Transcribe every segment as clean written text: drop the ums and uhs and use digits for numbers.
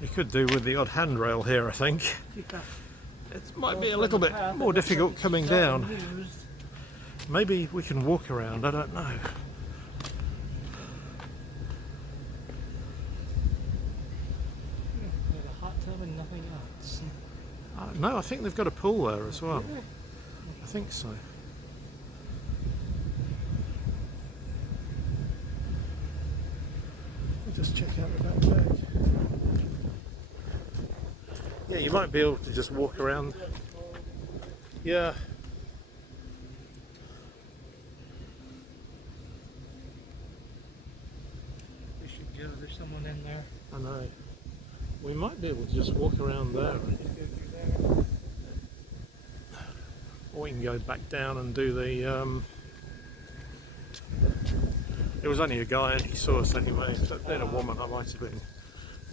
You could do with the odd handrail here, I think. Yeah. It might be a little bit more difficult coming down. Maybe we can walk around, I don't know. A hot tub and nothing else. No, I think they've got a pool there as well. I think so. We'll just check out the back deck. Yeah, you might be able to just walk around. Yeah. We should go. There's someone in there. I know. We might be able to just walk around there. Or we can go back down and do the... It was only a guy and he saw us anyway. If that had been a woman, I might have been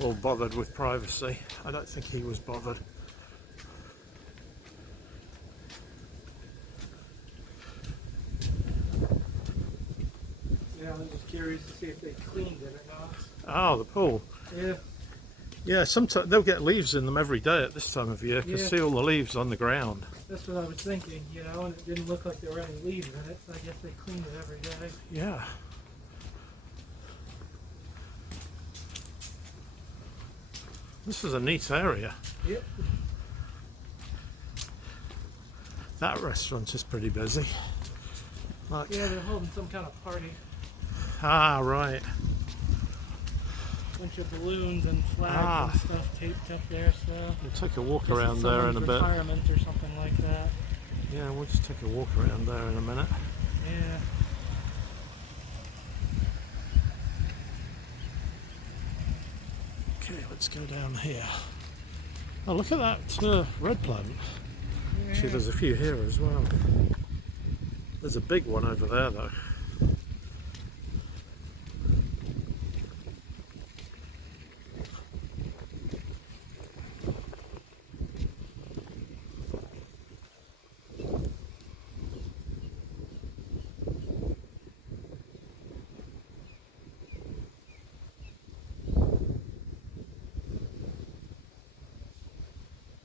all bothered with privacy. I don't think he was bothered. Yeah, I was just curious to see if they cleaned it or not. Oh, the pool. Yeah. Yeah, sometimes they'll get leaves in them every day at this time of year. You can see all the leaves on the ground. That's what I was thinking, you know, and it didn't look like there were any leaves in it, so I guess they cleaned it every day. Yeah. This is a neat area. Yep. That restaurant is pretty busy. Look. Yeah, they're holding some kind of party. Ah, right. Bunch of balloons and flags and stuff taped up there, so We'll take a walk around there in a bit. Retirement or something like that. Yeah, we'll just take a walk around there in a minute. Yeah. Okay, let's go down here. Oh, look at that red plant. Yeah. Actually, there's a few here as well. There's a big one over there, though.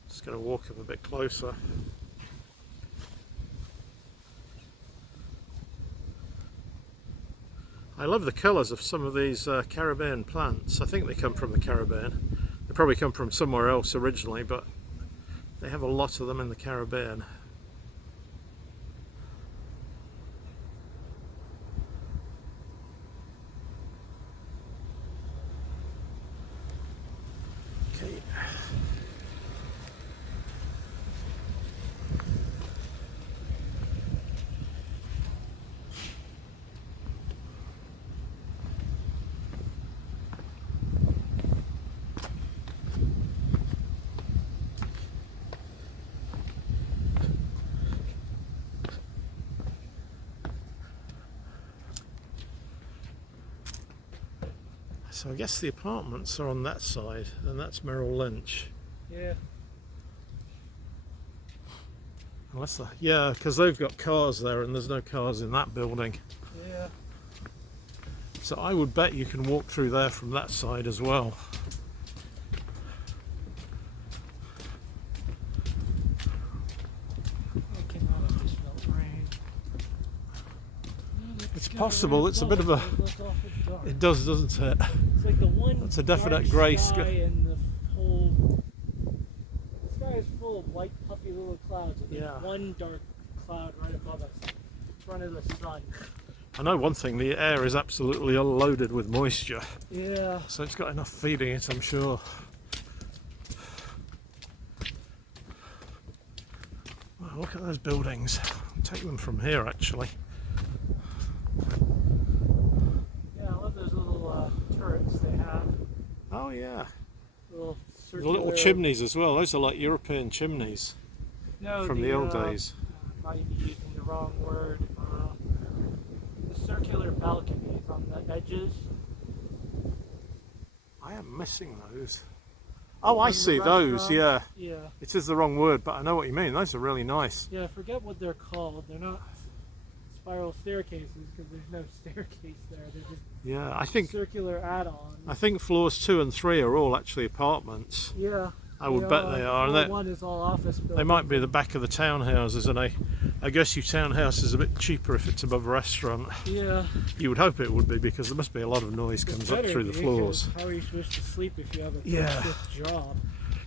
Just going to walk up a bit closer. I love the colours of some of these Caribbean plants. I think they come from the Caribbean. They probably come from somewhere else originally, but they have a lot of them in the Caribbean. Okay. So I guess the apartments are on that side, and that's Merrill Lynch. Yeah. Unless yeah, because they've got cars there, and there's no cars in that building. Yeah. So I would bet you can walk through there from that side as well. It came out of just felt rain. It's possible. It's a bit of a. It does, doesn't it? It's like the one. That's a definite dark grey sky sky. and the whole. The sky is full of white, puffy little clouds. With Yeah. one dark cloud right above us. front of the sun. I know one thing, the air is absolutely unloaded with moisture. Yeah. So it's got enough feeding it, I'm sure. Wow, look at those buildings. I'll take them from here, actually. Yeah, I love those little turrets they have. Oh yeah. Little The circular... little chimneys as well. Those are like European chimneys from the old days. I might be using the wrong word. The circular balconies on the edges. I am missing those. Oh, I see those, yeah. Yeah. It is the wrong word, but I know what you mean. Those are really nice. Yeah, I forget what they're called. They're not spiral staircases because there's no staircase there. They're just Yeah, I think circular add-ons. I think floors 2 and 3 are all actually apartments. Yeah. I would bet they are. Floor And one is all office buildings. they might be the back of the townhouses, and I guess your townhouse is a bit cheaper if it's above a restaurant. Yeah. You would hope it would be, because there must be a lot of noise comes up through the floors. How are you supposed to sleep if you have a Yeah. shift job?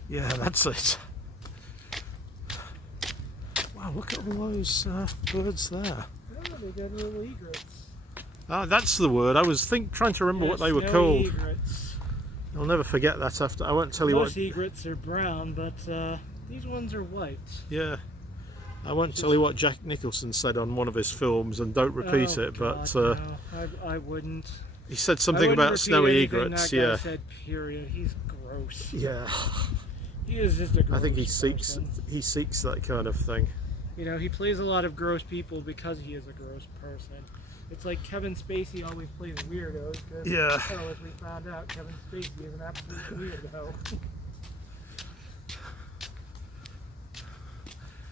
Yeah, that's it. Wow, look at all those birds there. Oh, they got little egrets. Ah, that's the word. I was trying to remember what they were Snowy called. Egrets. I'll never forget that after. I won't tell you Most what. egrets are brown, but these ones are white. Yeah. I won't tell you what Jack Nicholson said on one of his films, and don't repeat Oh, it, but God, no, I wouldn't. he said I something wouldn't about repeat snowy anything egrets. that guy Yeah. said, period. He's gross. Yeah. He is just a gross I think person. he seeks that kind of thing. You know, he plays a lot of gross people because he is a gross person. It's like Kevin Spacey always plays weirdos. Because, Yeah. as we found out, Kevin Spacey is an absolute weirdo.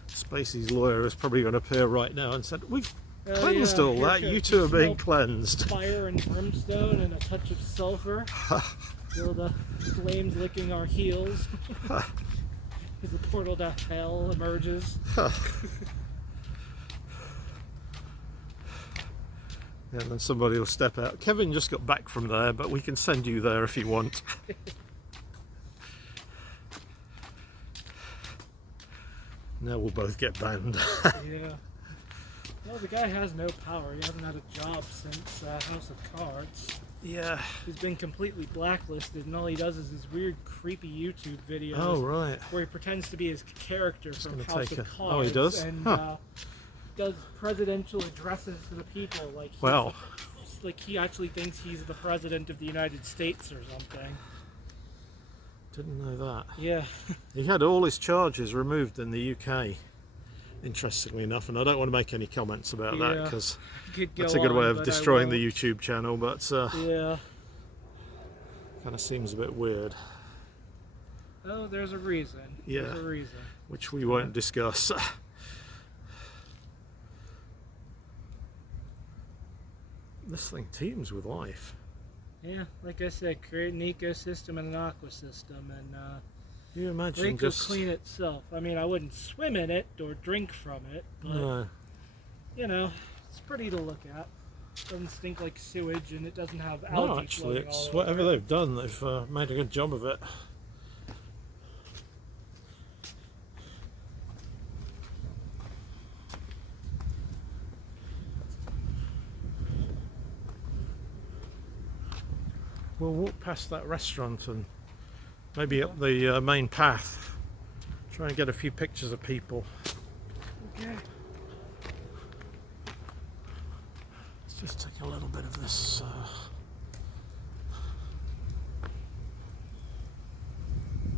Spacey's lawyer is probably going to appear right now and said, "We've cleansed yeah, all that. You two are being cleansed." Fire and brimstone and a touch of sulfur. Feel the flames licking our heels. As the portal to hell emerges. And then somebody will step out. Kevin just got back from there, but we can send you there if you want. Now we'll both get banned. Yeah. Well, the guy has no power. He hasn't had a job since House of Cards. Yeah. He's been completely blacklisted, and all he does is these weird, creepy YouTube videos. Oh, right. Where he pretends to be his character from gonna House take of a- Cards. oh, he does? And Huh. does presidential addresses to the people. Well. Like he actually thinks he's the president of the United States or something. Didn't know that. Yeah. He had all his charges removed in the UK, interestingly enough, and I don't want to make any comments about that, Yeah. because Could go that's a good way on, of but I destroying the won't. YouTube channel, but Yeah. kind of seems a bit weird, Oh, there's a reason. Yeah. There's a reason. which we won't discuss. This thing teems with life. Yeah, like I said, create an ecosystem and an aqua system, and Can you imagine lake will just... clean itself. I mean, I wouldn't swim in it or drink from it, but No. you know, it's pretty to look at. Doesn't stink like sewage, and it doesn't have algae No, actually, floating it's all whatever over it. they've done, they've made a good job of it. We'll walk past that restaurant and maybe up the main path. Try and get a few pictures of people. Okay. Let's just take a little bit of this.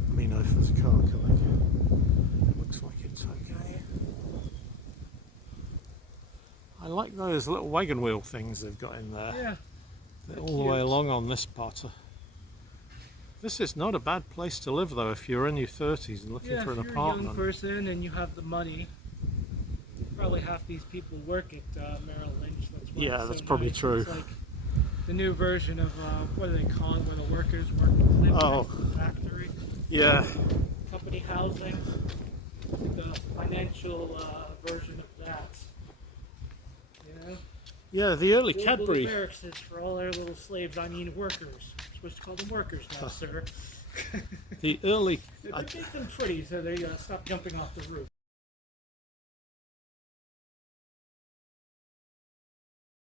Let me know if there's a car coming. Looks like it's okay. I like those little wagon wheel things they've got in there. Yeah. They're all the way along on this part. This is not a bad place to live, though, if you're in your 30s and looking Yeah, for an if you're a apartment. young person and you have the money, probably half these people work at Merrill Lynch. That's why Yeah, it's that's so probably nice. true. It's like the new version of what do they call it, where the workers work live Oh. next to the factory. Yeah, Company housing, the financial version of that. You know, yeah. The early Global Cadbury. barracks is for all our little slaves. I mean workers. We're supposed to call them workers now, sir. The early. They make them pretty, so they stop jumping off the roof.